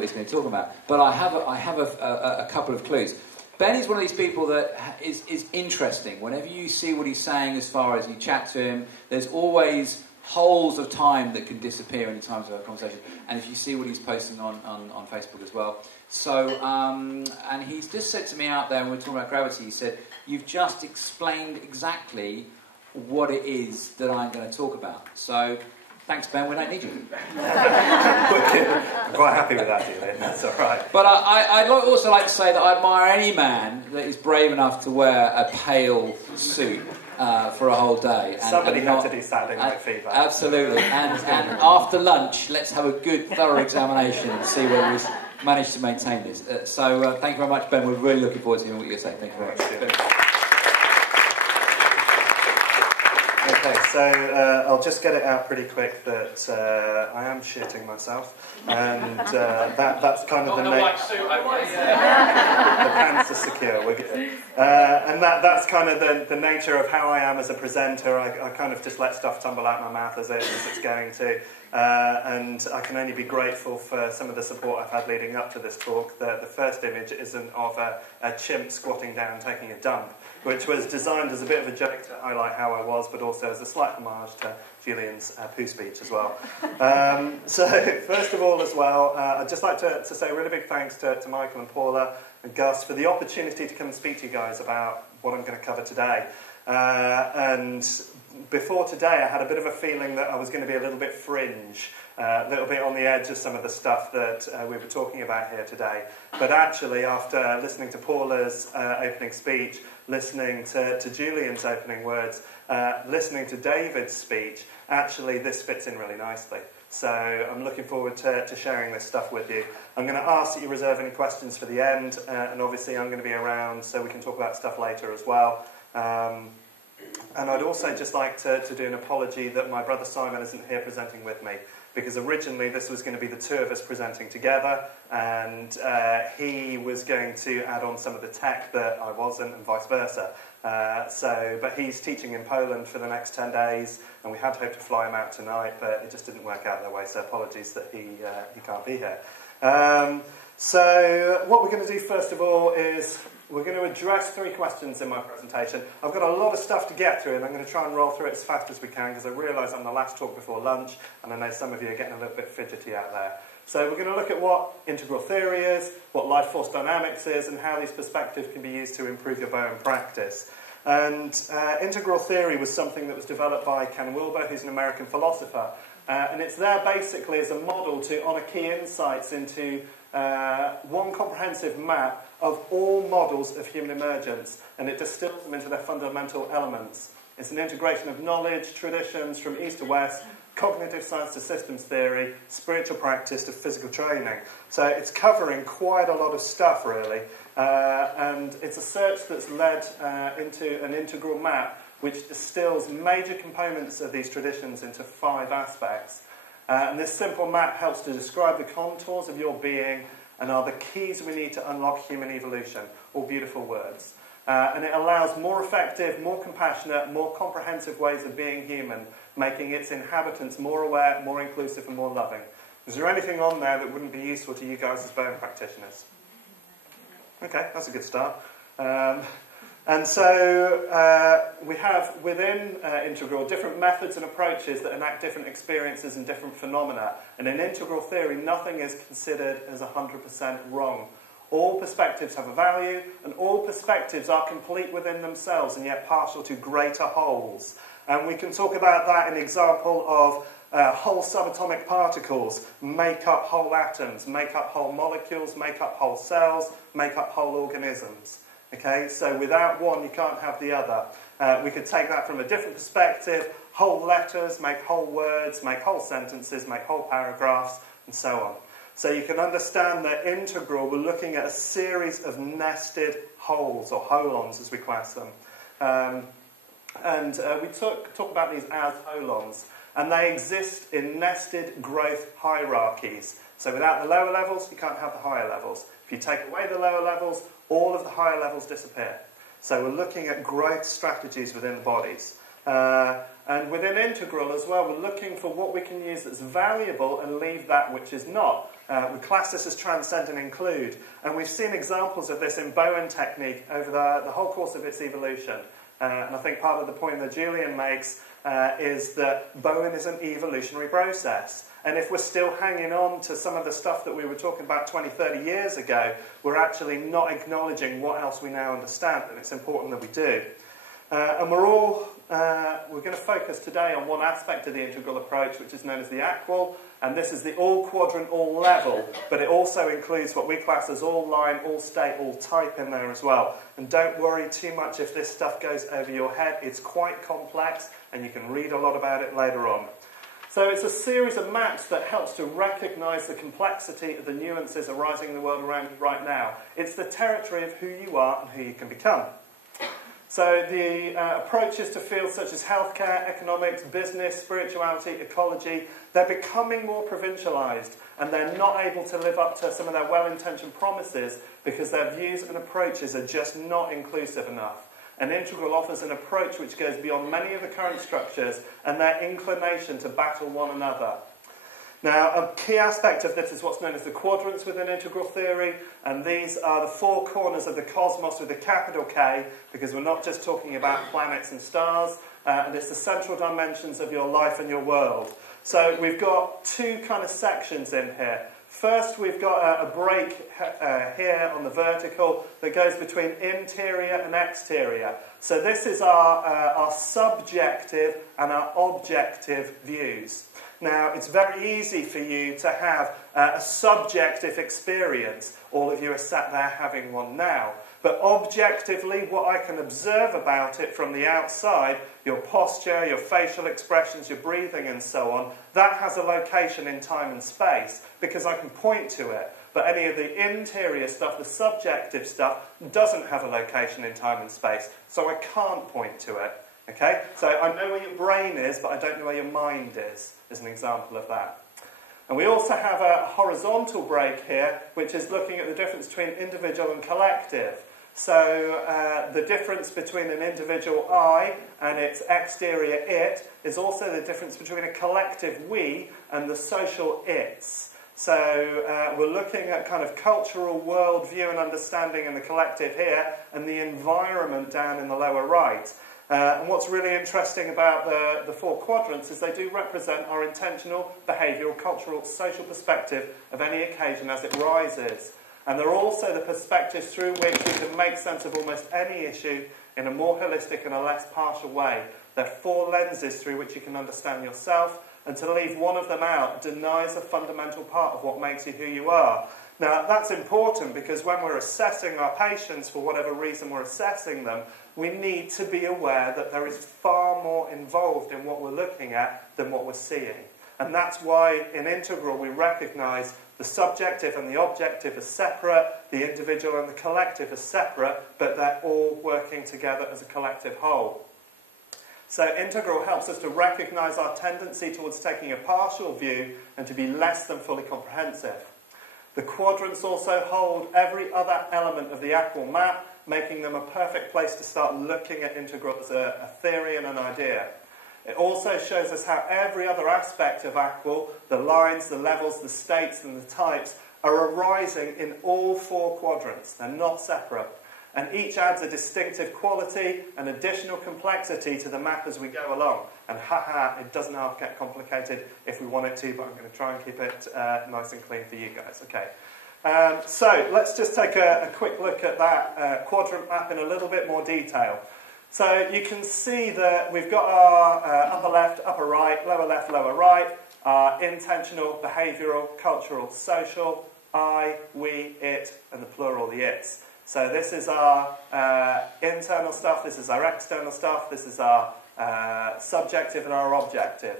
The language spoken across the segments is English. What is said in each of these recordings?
what he's going to talk about. But I have a couple of clues. Ben is one of these people that is interesting. Whenever you see what he's saying as far as you chat to him, there's always holes of time that can disappear in the times of our conversation. And if you see what he's posting on Facebook as well. So, and he's just said to me out there when we're talking about gravity, he said, you've just explained exactly what it is that I'm going to talk about. So, thanks, Ben, we don't need you. I'm quite happy with that, Julian. That's all right. But I'd also like to say that I admire any man that is brave enough to wear a pale suit for a whole day. Somebody had to do Saturday Night Fever. Absolutely. And after lunch, let's have a good, thorough examination and see whether he's managed to maintain this. So thank you very much, Ben. We're really looking forward to hearing what you're saying. Thank you very much. Okay, so I'll just get it out pretty quick that I am shitting myself, and that's kind of the nature. The pants are secure. We're good. And that's kind of the nature of how I am as a presenter. I kind of just let stuff tumble out my mouth as it's going to. And I can only be grateful for some of the support I've had leading up to this talk. The first image isn't of a chimp squatting down taking a dump, which was designed as a bit of a joke to highlight how I was, but also as a slight homage to Julian's poo speech as well. So first of all as well, I'd just like to say a really big thanks to Michael and Paula and Gus for the opportunity to come and speak to you guys about what I'm going to cover today. And before today, I had a bit of a feeling that I was going to be a little bit fringe, a little bit on the edge of some of the stuff that we were talking about here today. But actually, after listening to Paula's opening speech, listening to Julian's opening words, listening to David's speech, actually this fits in really nicely. So I'm looking forward to sharing this stuff with you. I'm going to ask that you reserve any questions for the end, and obviously I'm going to be around so we can talk about stuff later as well. And I'd also just like to do an apology that my brother Simon isn't here presenting with me, because originally this was going to be the two of us presenting together, and he was going to add on some of the tech that I wasn't, and vice versa. But he's teaching in Poland for the next 10 days, and we had hoped to fly him out tonight, but it just didn't work out that way, so apologies that he can't be here. So what we're going to do first of all is we're going to address 3 questions in my presentation. I've got a lot of stuff to get through, and I'm going to try and roll through it as fast as we can, because I realise I'm the last talk before lunch, and I know some of you are getting a little bit fidgety out there. So we're going to look at what integral theory is, what LifeForce Dynamics is, and how these perspectives can be used to improve your Bowen practice. And integral theory was something that was developed by Ken Wilber, who's an American philosopher. And it's there basically as a model to honour key insights into one comprehensive map of all models of human emergence, and it distills them into their fundamental elements. It's an integration of knowledge, traditions from east to west, cognitive science to systems theory, spiritual practice to physical training. So it's covering quite a lot of stuff, really. And it's a search that's led into an integral map which distills major components of these traditions into 5 aspects. And this simple map helps to describe the contours of your being and are the keys we need to unlock human evolution. All beautiful words. And it allows more effective, more compassionate, more comprehensive ways of being human, making its inhabitants more aware, more inclusive and more loving. Is there anything on there that wouldn't be useful to you guys as Bowen practitioners? Okay, that's a good start. And so we have within integral different methods and approaches that enact different experiences and different phenomena. And in integral theory, nothing is considered as 100% wrong. All perspectives have a value, and all perspectives are complete within themselves and yet partial to greater wholes. And we can talk about that in example of whole subatomic particles make up whole atoms, make up whole molecules, make up whole cells, make up whole organisms. Okay, so without one, you can't have the other. We could take that from a different perspective. Whole letters make whole words, make whole sentences, make whole paragraphs, and so on. So you can understand that integral, we're looking at a series of nested wholes, or holons as we class them. We talk about these as holons. And they exist in nested growth hierarchies. So without the lower levels, you can't have the higher levels. If you take away the lower levels, all of the higher levels disappear. So we're looking at growth strategies within the bodies. And within Integral as well, we're looking for what we can use that's valuable and leave that which is not. We class this as transcend and include. And we've seen examples of this in Bowen technique over the whole course of its evolution. And I think part of the point that Julian makes is that Bowen is an evolutionary process. And if we're still hanging on to some of the stuff that we were talking about 20, 30 years ago, we're actually not acknowledging what else we now understand, and it's important that we do. And we're going to focus today on one aspect of the integral approach, which is known as the AQAL, and this is the all quadrant, all level, but it also includes what we class as all line, all state, all type in there as well. And don't worry too much if this stuff goes over your head. It's quite complex, and you can read a lot about it later on. So it's a series of maps that helps to recognise the complexity of the nuances arising in the world around you right now. It's the territory of who you are and who you can become. So the approaches to fields such as healthcare, economics, business, spirituality, ecology, they're becoming more provincialised, and they're not able to live up to some of their well-intentioned promises because their views and approaches are just not inclusive enough. And Integral offers an approach which goes beyond many of the current structures and their inclination to battle one another. Now, a key aspect of this is what's known as the quadrants within integral theory, and these are the four corners of the cosmos with a capital K, because we're not just talking about planets and stars, and it's the central dimensions of your life and your world. So we've got two kind of sections in here. First, we've got a break here on the vertical that goes between interior and exterior. So this is our subjective and our objective views. Now, it's very easy for you to have a subjective experience. All of you are sat there having one now. But objectively, what I can observe about it from the outside, your posture, your facial expressions, your breathing and so on, that has a location in time and space because I can point to it. But any of the interior stuff, the subjective stuff, doesn't have a location in time and space, so I can't point to it. Okay? So I know where your brain is, but I don't know where your mind is an example of that. And we also have a horizontal break here, which is looking at the difference between individual and collective. So the difference between an individual I and its exterior it is also the difference between a collective we and the social it's. So we're looking at kind of cultural worldview and understanding in the collective here, and the environment down in the lower right. And what's really interesting about the four quadrants is they do represent our intentional, behavioural, cultural, social perspective of any occasion as it rises. And they're also the perspectives through which we can make sense of almost any issue in a more holistic and a less partial way. They're four lenses through which you can understand yourself, and to leave one of them out denies a fundamental part of what makes you who you are. Now, that's important because when we're assessing our patients, for whatever reason we're assessing them, we need to be aware that there is far more involved in what we're looking at than what we're seeing. And that's why in Integral we recognise the subjective and the objective as separate, the individual and the collective as separate, but they're all working together as a collective whole. So Integral helps us to recognise our tendency towards taking a partial view and to be less than fully comprehensive. The quadrants also hold every other element of the AQAL map, making them a perfect place to start looking at Integral as a theory and an idea. It also shows us how every other aspect of AQAL, the lines, the levels, the states and the types, are arising in all four quadrants. They're not separate. And each adds a distinctive quality and additional complexity to the map as we go along. And it doesn't half get complicated if we want it to, but I'm going to try and keep it nice and clean for you guys. Okay. So let's just take a quick look at that quadrant map in a little bit more detail. So you can see that we've got our upper left, upper right, lower left, lower right, our intentional, behavioural, cultural, social, I, we, it, and the plural, the its. So this is our internal stuff, this is our external stuff, this is our subjective and our objective.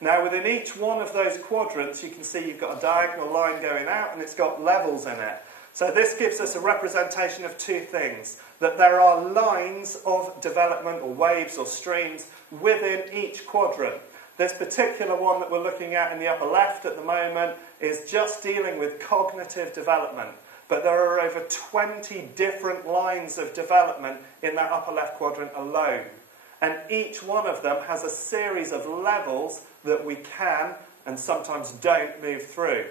Now within each one of those quadrants you can see you've got a diagonal line going out and it's got levels in it. So this gives us a representation of two things. That there are lines of development or waves or streams within each quadrant. This particular one that we're looking at in the upper left at the moment is just dealing with cognitive development. But there are over 20 different lines of development in that upper left quadrant alone. And each one of them has a series of levels that we can and sometimes don't move through.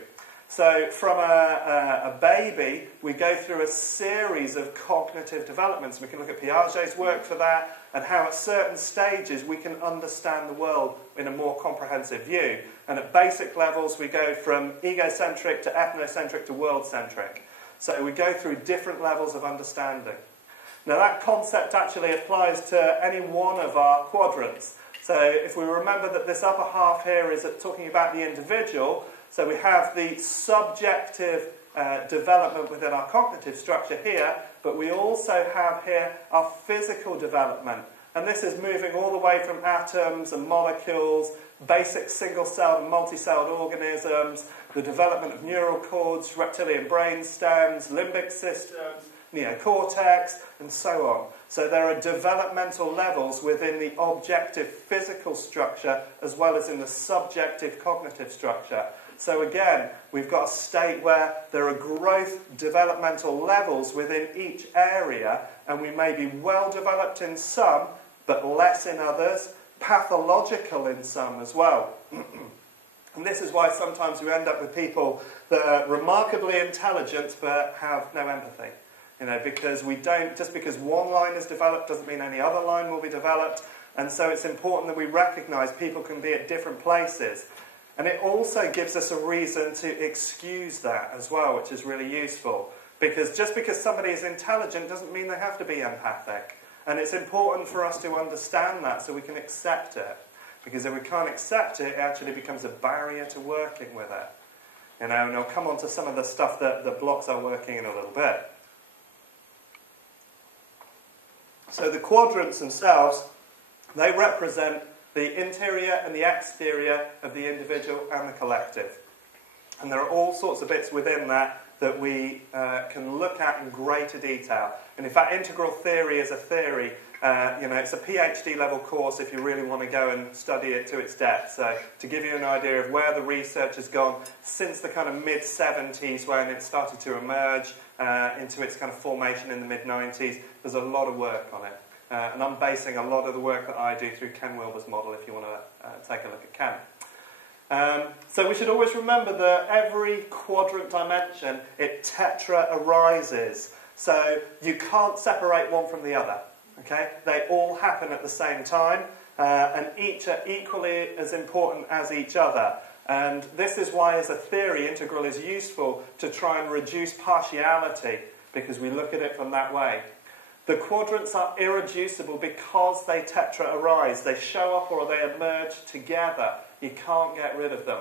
So from a baby, we go through a series of cognitive developments. We can look at Piaget's work for that, and how at certain stages we can understand the world in a more comprehensive view. And at basic levels, we go from egocentric to ethnocentric to world-centric. So we go through different levels of understanding. Now that concept actually applies to any one of our quadrants. So if we remember that this upper half here is talking about the individual, so we have the subjective development within our cognitive structure here, but we also have here our physical development. And this is moving all the way from atoms and molecules, basic single-celled and multi-celled organisms, the development of neural cords, reptilian brain stems, limbic systems, neocortex, and so on. So there are developmental levels within the objective physical structure as well as in the subjective cognitive structure. So again, we've got a state where there are growth developmental levels within each area, and we may be well developed in some, but less in others, pathological in some as well. And this is why sometimes we end up with people that are remarkably intelligent but have no empathy. Because we don't, just because one line is developed doesn't mean any other line will be developed. And so it's important that we recognise people can be at different places. And it also gives us a reason to excuse that as well, which is really useful. Because just because somebody is intelligent doesn't mean they have to be empathic. And it's important for us to understand that so we can accept it. Because if we can't accept it, it actually becomes a barrier to working with it. And I'll come on to some of the stuff that blocks our working in a little bit. So the quadrants themselves, they represent the interior and the exterior of the individual and the collective. And there are all sorts of bits within that we can look at in greater detail. And in fact, integral theory is a theory. It's a PhD level course if you really want to go and study it to its depth. So to give you an idea of where the research has gone since the kind of mid-70s when it started to emerge into its kind of formation in the mid-90s, there's a lot of work on it. And I'm basing a lot of the work that I do through Ken Wilber's model if you want to take a look at Ken. So we should always remember that every quadrant dimension, it tetra arises. So you can't separate one from the other. Okay? They all happen at the same time, and each are equally as important as each other. And this is why, as a theory, integral is useful to try and reduce partiality, because we look at it from that way. The quadrants are irreducible because they tetra arise. They show up or they emerge together. You can't get rid of them.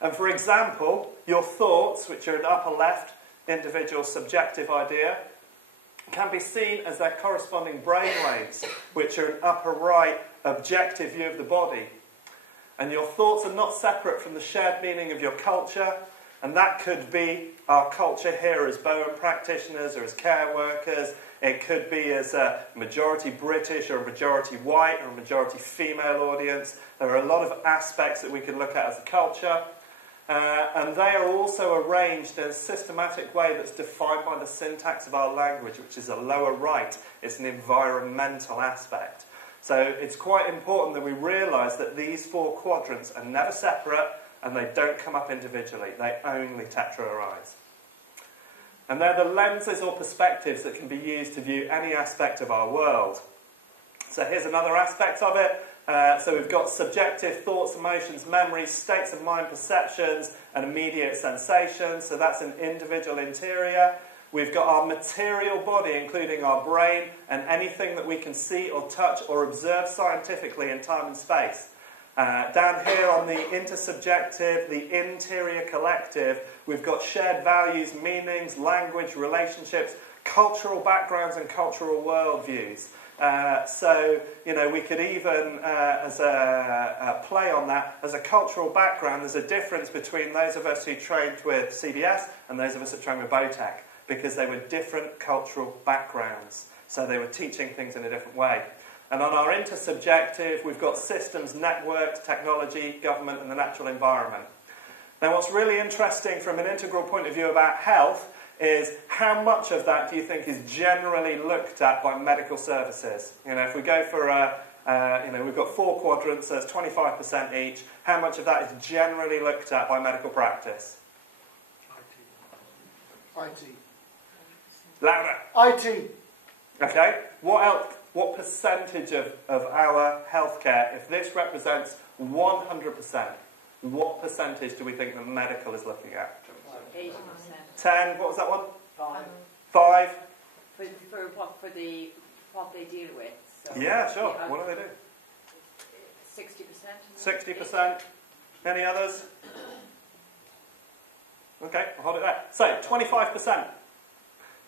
And for example, your thoughts, which are an upper left individual subjective idea, can be seen as their corresponding brain waves, which are an upper right objective view of the body. And your thoughts are not separate from the shared meaning of your culture, and that could be our culture here as Bowen practitioners or as care workers. It could be as a majority British or a majority white or a majority female audience. There are a lot of aspects that we can look at as a culture. And they are also arranged in a systematic way that's defined by the syntax of our language, which is a lower right. It's an environmental aspect. So it's quite important that we realise that these four quadrants are never separate and they don't come up individually. They only tetra arise. And they're the lenses or perspectives that can be used to view any aspect of our world. So here's another aspect of it. So we've got subjective thoughts, emotions, memories, states of mind, perceptions, and immediate sensations. So that's an individual interior. We've got our material body, including our brain, and anything that we can see or touch or observe scientifically in time and space. Down here on the intersubjective, the interior collective, we've got shared values, meanings, language, relationships, cultural backgrounds, and cultural worldviews. So, we could even, as a play on that, as a cultural background, there's a difference between those of us who trained with CBS and those of us that trained with BOTEC, because they were different cultural backgrounds. So they were teaching things in a different way. And on our intersubjective, we've got systems, networks, technology, government, and the natural environment. Now, what's really interesting from an integral point of view about health is how much of that do you think is generally looked at by medical services? If we go for We've got 4 quadrants, so it's 25% each. How much of that is generally looked at by medical practice? IT. Louder. IT. Okay. What else? What percentage of our healthcare, if this represents 100%, what percentage do we think that medical is looking at? 80%. 10. What was that one? 5. 5. For what they deal with. So Yeah, sure. What do they do? 60%. 60%. Any others? Okay, I'll hold it there. So, 25%.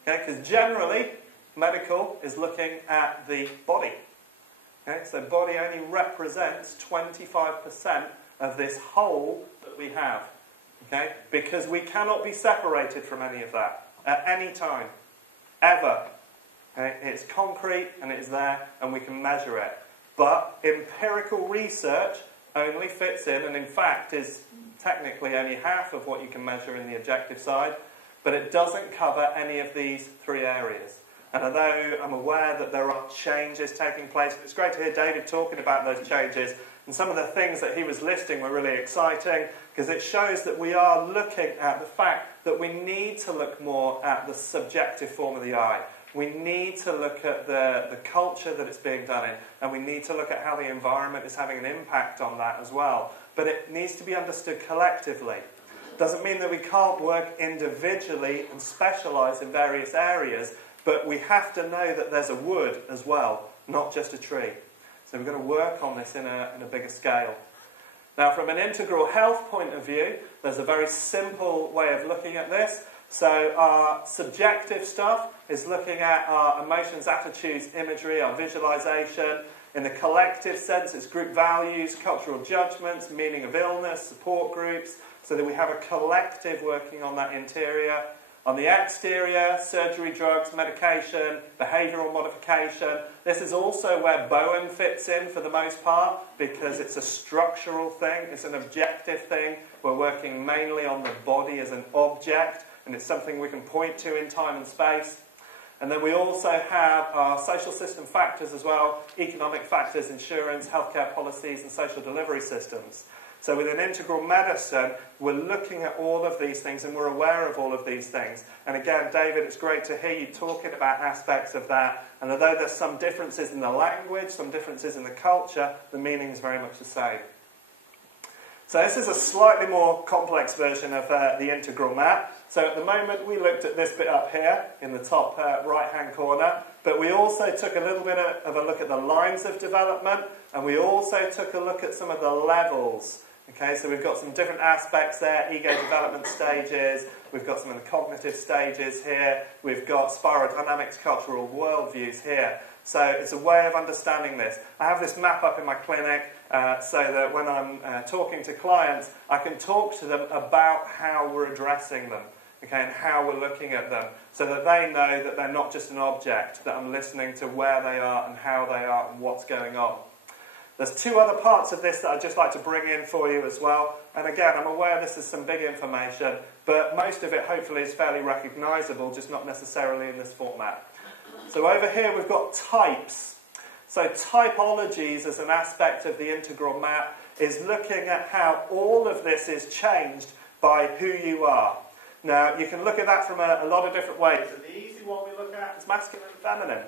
Okay, because generally, medical is looking at the body. Okay, so body only represents 25% of this whole that we have. Okay, because we cannot be separated from any of that at any time, ever. Okay, it's concrete and it is there and we can measure it. But empirical research only fits in, and in fact is technically only half of what you can measure in the objective side, but it doesn't cover any of these 3 areas. And although I'm aware that there are changes taking place, it's great to hear David talking about those changes, and some of the things that he was listing were really exciting, because it shows that we are looking at the fact that we need to look more at the subjective form of the eye. We need to look at the culture that it's being done in, and we need to look at how the environment is having an impact on that as well. But it needs to be understood collectively. Doesn't mean that we can't work individually and specialise in various areas, but we have to know that there's a wood as well, not just a tree. So we've got to work on this in a bigger scale. Now, from an integral health point of view, there's a very simple way of looking at this. So our subjective stuff is looking at our emotions, attitudes, imagery, our visualization. In the collective sense, it's group values, cultural judgments, meaning of illness, support groups, so that we have a collective working on that interior. On the exterior, surgery, drugs, medication, behavioural modification. This is also where Bowen fits in for the most part, because it's a structural thing, it's an objective thing. We're working mainly on the body as an object, and it's something we can point to in time and space. And then we also have our social system factors as well, economic factors, insurance, healthcare policies, and social delivery systems. So within integral medicine, we're looking at all of these things and we're aware of all of these things. And again, David, it's great to hear you talking about aspects of that. And although there's some differences in the language, some differences in the culture, the meaning is very much the same. So this is a slightly more complex version of the integral map. So at the moment, we looked at this bit up here in the top right-hand corner. But we also took a little bit of a look at the lines of development. And we also took a look at some of the levels. Okay, so we've got some different aspects there, ego development stages, we've got some of the cognitive stages here, we've got spiral dynamics, cultural worldviews here. So it's a way of understanding this. I have this map up in my clinic so that when I'm talking to clients, I can talk to them about how we're addressing them, okay, and how we're looking at them, so that they know that they're not just an object, that I'm listening to where they are and how they are and what's going on. There's 2 other parts of this that I'd just like to bring in for you as well. And again, I'm aware this is some big information, but most of it hopefully is fairly recognisable, just not necessarily in this format. So over here we've got types. So typologies as an aspect of the integral map is looking at how all of this is changed by who you are. Now, you can look at that from a lot of different ways. And the easy one we look at is masculine and feminine.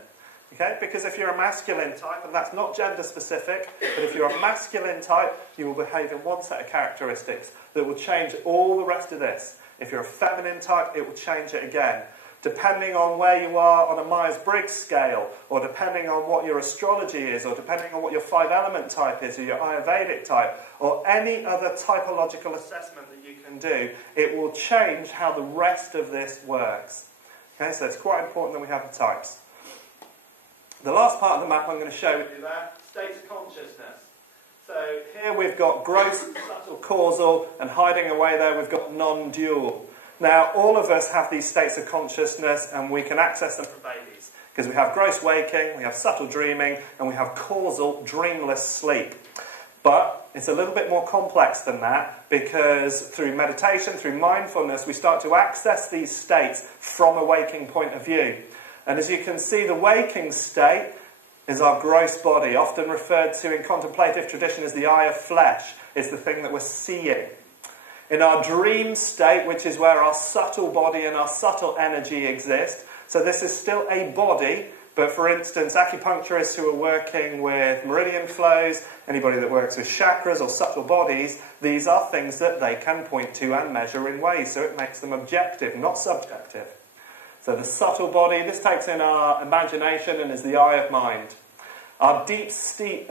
Okay? Because if you're a masculine type, and that's not gender specific, but if you're a masculine type, you will behave in one set of characteristics that will change all the rest of this. If you're a feminine type, it will change it again. Depending on where you are on a Myers-Briggs scale, or depending on what your astrology is, or depending on what your 5-element type is, or your Ayurvedic type, or any other typological assessment that you can do, it will change how the rest of this works. Okay? So it's quite important that we have the types. The last part of the map I'm going to show you there, states of consciousness. So here we've got gross, subtle, causal, and hiding away there we've got non-dual. Now, all of us have these states of consciousness, and we can access them from babies. Because we have gross waking, we have subtle dreaming, and we have causal, dreamless sleep. But it's a little bit more complex than that, because through meditation, through mindfulness, we start to access these states from a waking point of view. And as you can see, the waking state is our gross body, often referred to in contemplative tradition as the eye of flesh. It's the thing that we're seeing. In our dream state, which is where our subtle body and our subtle energy exist, so this is still a body, but for instance, acupuncturists who are working with meridian flows, anybody that works with chakras or subtle bodies, these are things that they can point to and measure in ways, so it makes them objective, not subjective. So the subtle body, this takes in our imagination and is the eye of mind. Our deep sleep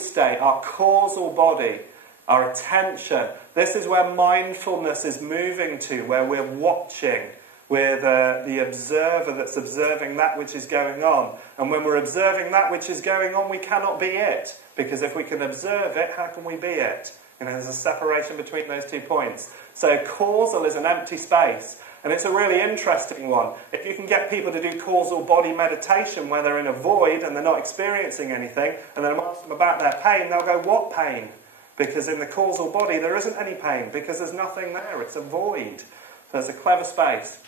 state, our causal body, our attention, this is where mindfulness is moving to, where we're watching. We're the observer that's observing that which is going on. And when we're observing that which is going on, we cannot be it. Because if we can observe it, how can we be it? And there's a separation between those 2 points. So causal is an empty space. And it's a really interesting one. If you can get people to do causal body meditation where they're in a void and they're not experiencing anything, and then ask them about their pain, they'll go, what pain? Because in the causal body there isn't any pain, because there's nothing there. It's a void. There's a clever space.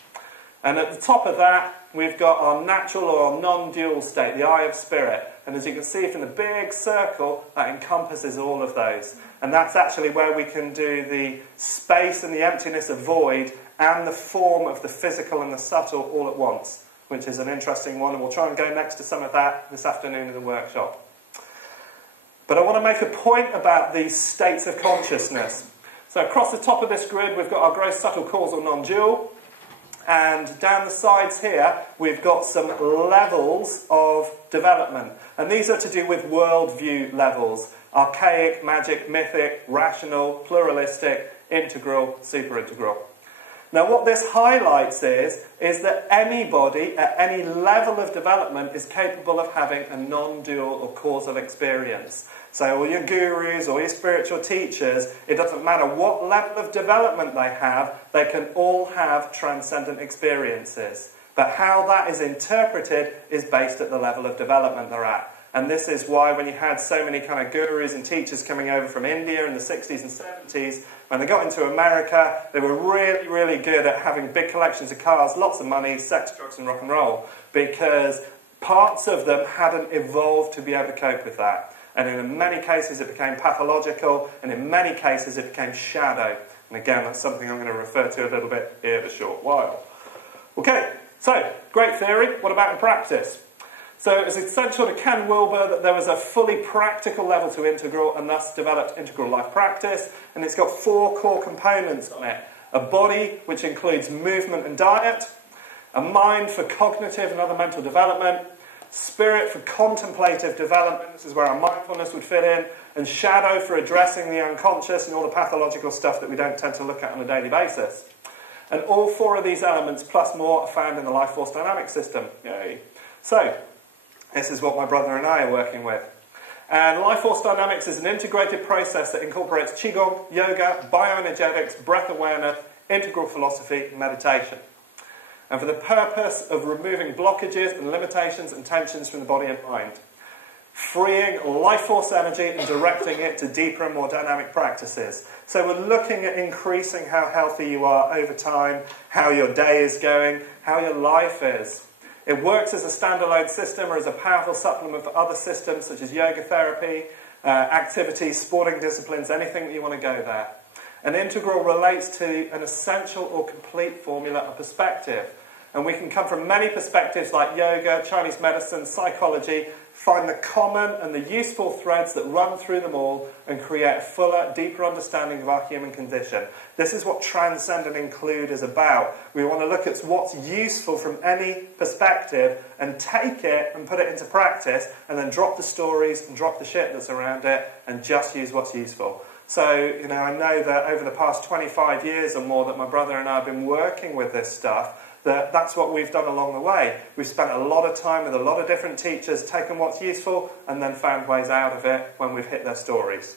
And at the top of that, we've got our natural or non-dual state, the eye of spirit. And as you can see from the big circle, that encompasses all of those. And that's actually where we can do the space and the emptiness of void and the form of the physical and the subtle all at once, which is an interesting one. And we'll try and go next to some of that this afternoon in the workshop. But I want to make a point about these states of consciousness. So across the top of this grid, we've got our gross, subtle, causal, non-dual. And down the sides here, we've got some levels of development. And these are to do with worldview levels. Archaic, magic, mythic, rational, pluralistic, integral, superintegral. Now what this highlights is that anybody at any level of development is capable of having a non-dual or causal experience. So all your gurus, all your spiritual teachers, it doesn't matter what level of development they can all have transcendent experiences. But how that is interpreted is based at the level of development they're at. And this is why when you had so many kind of gurus and teachers coming over from India in the 60s and 70s, when they got into America, they were really, really good at having big collections of cars, lots of money, sex, drugs and rock and roll, because parts of them hadn't evolved to be able to cope with that. And in many cases it became pathological, and in many cases it became shadow. And again, that's something I'm going to refer to a little bit in a short while. Okay, so, great theory. What about in practice? So it was essential to Ken Wilber that there was a fully practical level to integral, and thus developed integral life practice. And it's got 4 core components on it. A body, which includes movement and diet. A mind for cognitive and other mental development. Spirit for contemplative development. This is where our mindfulness would fit in. And shadow for addressing the unconscious and all the pathological stuff that we don't tend to look at on a daily basis. And all 4 of these elements, plus more, are found in the LifeForce Dynamics system. Yay. So, this is what my brother and I are working with. And LifeForce Dynamics is an integrated process that incorporates Qigong, yoga, bioenergetics, breath awareness, integral philosophy, and meditation. And for the purpose of removing blockages and limitations and tensions from the body and mind. Freeing life force energy and directing it to deeper and more dynamic practices. So we're looking at increasing how healthy you are over time, how your day is going, how your life is. It works as a standalone system or as a powerful supplement for other systems such as yoga therapy, activities, sporting disciplines, anything that you want to go there. An integral relates to an essential or complete formula or perspective. And we can come from many perspectives like yoga, Chinese medicine, psychology, find the common and the useful threads that run through them all and create a fuller, deeper understanding of our human condition. This is what Transcend and Include is about. We want to look at what's useful from any perspective and take it and put it into practice and then drop the stories and drop the shit that's around it and just use what's useful. So, I know that over the past 25 years or more that my brother and I have been working with this stuff, that's what we've done along the way. We've spent a lot of time with a lot of different teachers, taken what's useful, and then found ways out of it when we've hit their stories.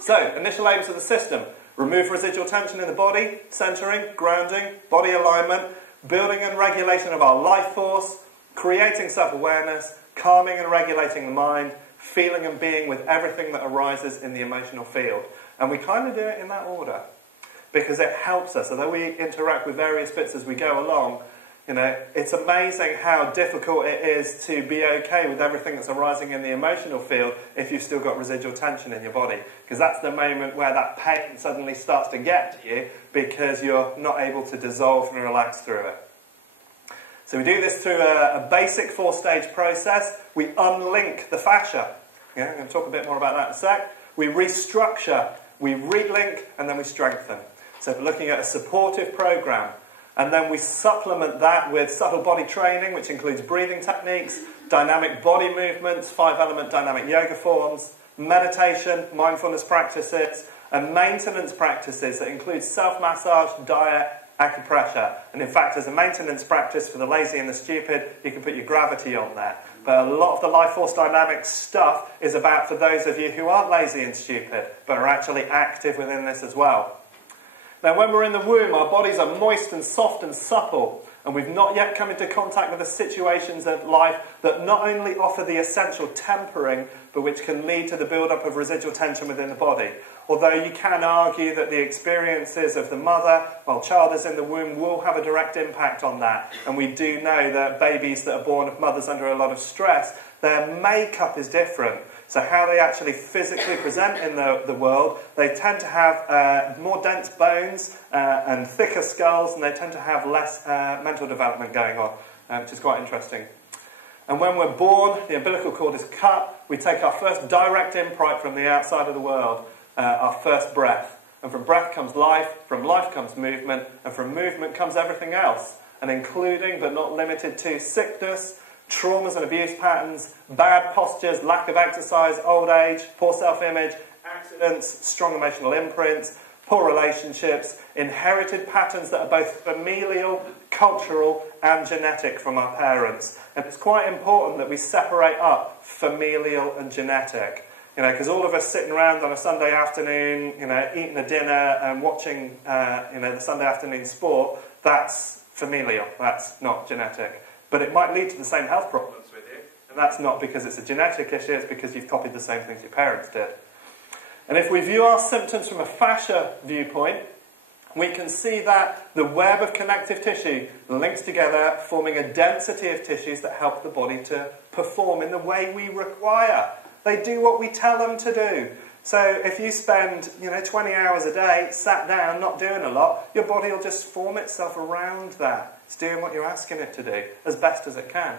So, initial aims of the system. Remove residual tension in the body, centering, grounding, body alignment, building and regulation of our life force, creating self-awareness, calming and regulating the mind, feeling and being with everything that arises in the emotional field. And we kind of do it in that order because it helps us. Although we interact with various bits as we go along, You know, it's amazing how difficult it is to be okay with everything that's arising in the emotional field if you've still got residual tension in your body. Because that's the moment where that pain suddenly starts to get to you because you're not able to dissolve and relax through it. So we do this through a basic 4-stage process. We unlink the fascia. Yeah, I'm going to talk a bit more about that in a sec. We restructure, we relink, and then we strengthen. So we're looking at a supportive program. And then we supplement that with subtle body training, which includes breathing techniques, dynamic body movements, 5-element dynamic yoga forms, meditation, mindfulness practices, and maintenance practices that include self-massage, diet, acupressure. And in fact, as a maintenance practice for the lazy and the stupid, you can put your gravity on there. But a lot of the LifeForce Dynamics stuff is about for those of you who aren't lazy and stupid, but are actually active within this as well. Now, when we're in the womb, our bodies are moist and soft and supple, and we've not yet come into contact with the situations of life that not only offer the essential tempering, but which can lead to the build-up of residual tension within the body. Although you can argue that the experiences of the mother while child is in the womb will have a direct impact on that. And we do know that babies that are born of mothers under a lot of stress, their makeup is different. So how they actually physically present in the world, they tend to have more dense bones and thicker skulls, and they tend to have less mental development going on, which is quite interesting. And when we're born, the umbilical cord is cut, we take our first direct insight from the outside of the world, our first breath. And from breath comes life, from life comes movement, and from movement comes everything else, and including but not limited to sickness, traumas and abuse patterns, bad postures, lack of exercise, old age, poor self-image, accidents, strong emotional imprints, poor relationships, inherited patterns that are both familial, cultural and genetic from our parents. And it's quite important that we separate up familial and genetic. You know, because all of us sitting around on a Sunday afternoon, you know, eating a dinner and watching, the Sunday afternoon sport, that's familial, that's not genetic. But it might lead to the same health problems with you. And that's not because it's a genetic issue, it's because you've copied the same things your parents did. And if we view our symptoms from a fascia viewpoint, we can see that the web of connective tissue links together, forming a density of tissues that help the body to perform in the way we require. They do what we tell them to do. So if you spend 20 hours a day sat down, not doing a lot, your body will just form itself around that. It's doing what you're asking it to do as best as it can.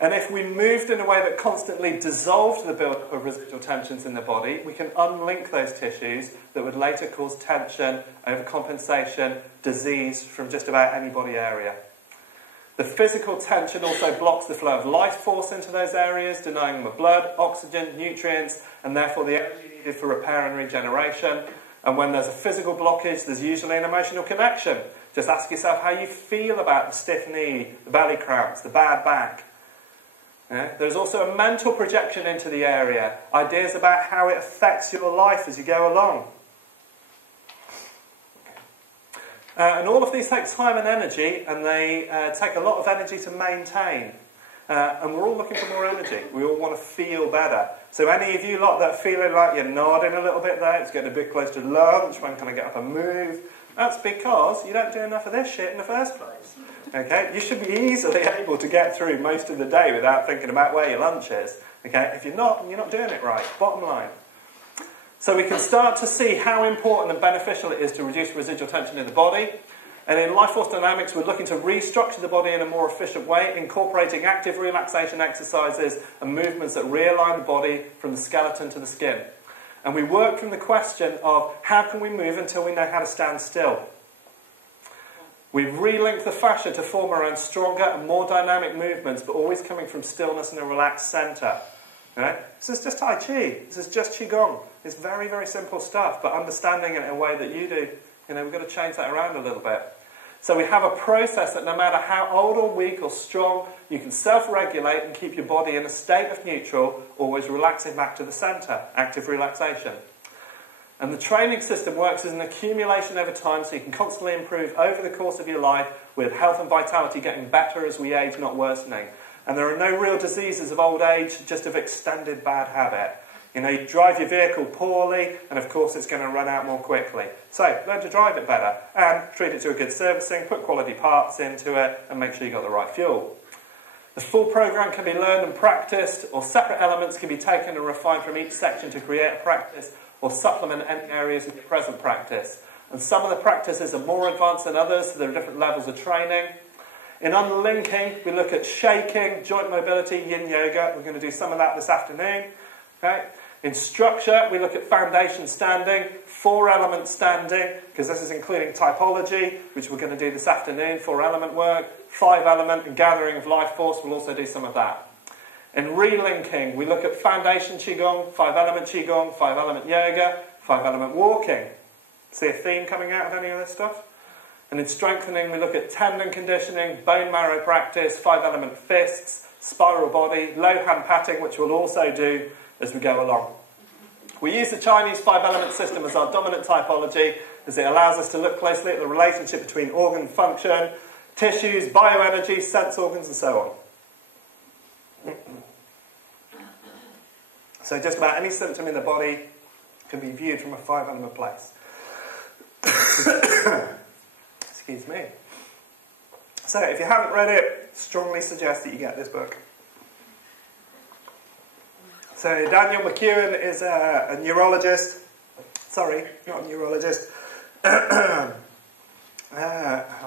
And if we moved in a way that constantly dissolved the build-up of residual tensions in the body, we can unlink those tissues that would later cause tension, overcompensation, disease from just about any body area. The physical tension also blocks the flow of life force into those areas, denying them of blood, oxygen, nutrients, and therefore the energy needed for repair and regeneration. And when there's a physical blockage, there's usually an emotional connection. Just ask yourself how you feel about the stiff knee, the belly cramps, the bad back. Yeah? There's also a mental projection into the area, ideas about how it affects your life as you go along. And all of these take time and energy, and they take a lot of energy to maintain. And we're all looking for more energy. We all want to feel better. So any of you lot that are feeling like you're nodding a little bit there, it's getting a bit close to lunch, when can I get up and move? That's because you don't do enough of this shit in the first place. Okay? You should be easily able to get through most of the day without thinking about where your lunch is. Okay? If you're not, you're not doing it right. Bottom line. So we can start to see how important and beneficial it is to reduce residual tension in the body. And in LifeForce Dynamics, we're looking to restructure the body in a more efficient way, incorporating active relaxation exercises and movements that realign the body from the skeleton to the skin. And we work from the question of how can we move until we know how to stand still. We've relinked the fascia to form around stronger and more dynamic movements, but always coming from stillness and a relaxed centre. Right? This is just Tai Chi. This is just Qigong. It's very, very simple stuff, but understanding it in a way that you do, we've got to change that around a little bit. So we have a process that no matter how old or weak or strong, you can self-regulate and keep your body in a state of neutral, always relaxing back to the centre, active relaxation. And the training system works as an accumulation over time, so you can constantly improve over the course of your life, with health and vitality getting better as we age, not worsening. And there are no real diseases of old age, just of extended bad habit. You know, you drive your vehicle poorly, and of course it's going to run out more quickly. So, learn to drive it better, and treat it to a good servicing, put quality parts into it, and make sure you've got the right fuel. The full program can be learned and practiced, or separate elements can be taken and refined from each section to create a practice, or supplement any areas of your present practice. And some of the practices are more advanced than others, so there are different levels of training. In unlinking, we look at shaking, joint mobility, yin yoga. We're going to do some of that this afternoon. Okay? In structure, we look at foundation standing, 4-element standing, because this is including typology, which we're going to do this afternoon, 4-element work, 5-element and gathering of life force. We'll also do some of that. In relinking, we look at foundation Qigong, 5-element Qigong, 5-element yoga, 5-element walking. See a theme coming out of any of this stuff? And in strengthening, we look at tendon conditioning, bone marrow practice, 5-element fists, spiral body, low hand patting, which we'll also do as we go along. We use the Chinese 5-element system as our dominant typology, as it allows us to look closely at the relationship between organ function, tissues, bioenergy, sense organs, and so on. So just about any symptom in the body can be viewed from a 5-element place. Excuse me. So if you haven't read it, strongly suggest that you get this book. So Daniel McEwen is a neurologist. Sorry, not a neurologist. I'll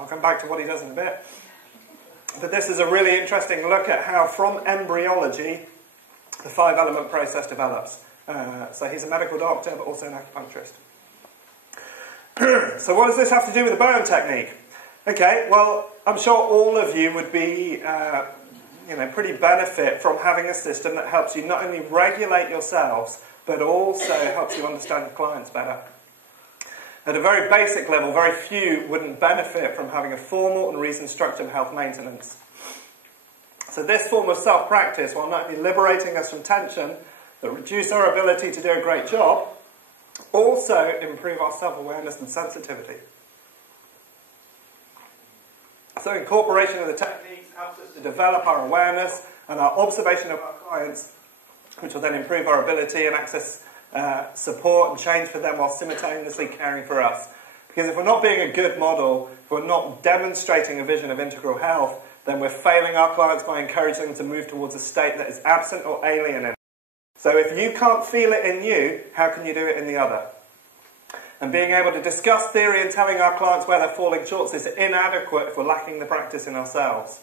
come back to what he does in a bit. But this is a really interesting look at how from embryology the 5-element process develops. So he's a medical doctor but also an acupuncturist. So what does this have to do with the Bowen technique? Okay, well, I'm sure all of you would be pretty benefit from having a system that helps you not only regulate yourselves, but also helps you understand your clients better. At a very basic level, very few wouldn't benefit from having a formal and reasoned structure of health maintenance. So this form of self-practice, while not only liberating us from tension, that reduce our ability to do a great job, also improve our self-awareness and sensitivity. So incorporation of the techniques helps us to develop our awareness and our observation of our clients, which will then improve our ability and access support and change for them while simultaneously caring for us. Because if we're not being a good model, if we're not demonstrating a vision of integral health, then we're failing our clients by encouraging them to move towards a state that is absent or alien in them. So if you can't feel it in you, how can you do it in the other? And being able to discuss theory and telling our clients where they're falling short is inadequate if we're lacking the practice in ourselves.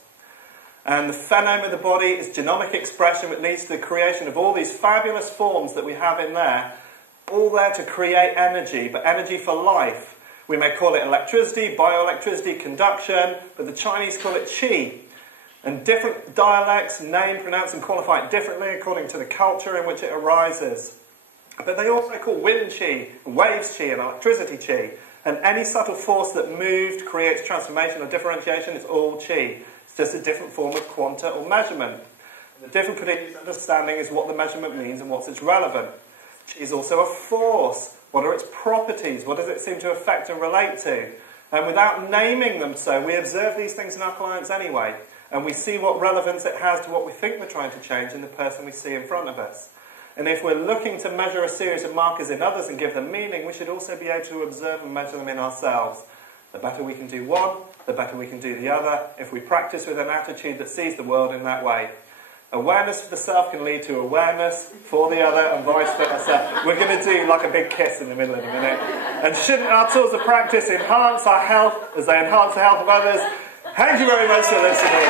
And the phenome of the body is genomic expression, which leads to the creation of all these fabulous forms that we have in there, all there to create energy, but energy for life. We may call it electricity, bioelectricity, conduction, but the Chinese call it qi. And different dialects name, pronounce and qualify it differently according to the culture in which it arises. But they also call wind qi, waves qi, and electricity qi. And any subtle force that moved, creates transformation or differentiation is all qi. It's just a different form of quanta or measurement. And the difficulty in understanding is what the measurement means and what's its relevant. Qi is also a force. What are its properties? What does it seem to affect and relate to? And without naming them so, we observe these things in our clients anyway. And we see what relevance it has to what we think we're trying to change in the person we see in front of us. And if we're looking to measure a series of markers in others and give them meaning, we should also be able to observe and measure them in ourselves. The better we can do one, the better we can do the other, if we practice with an attitude that sees the world in that way. Awareness for the self can lead to awareness for the other and vice versa. We're going to do like a big kiss in the middle in a minute. And shouldn't our tools of practice enhance our health as they enhance the health of others? Thank you very much for listening.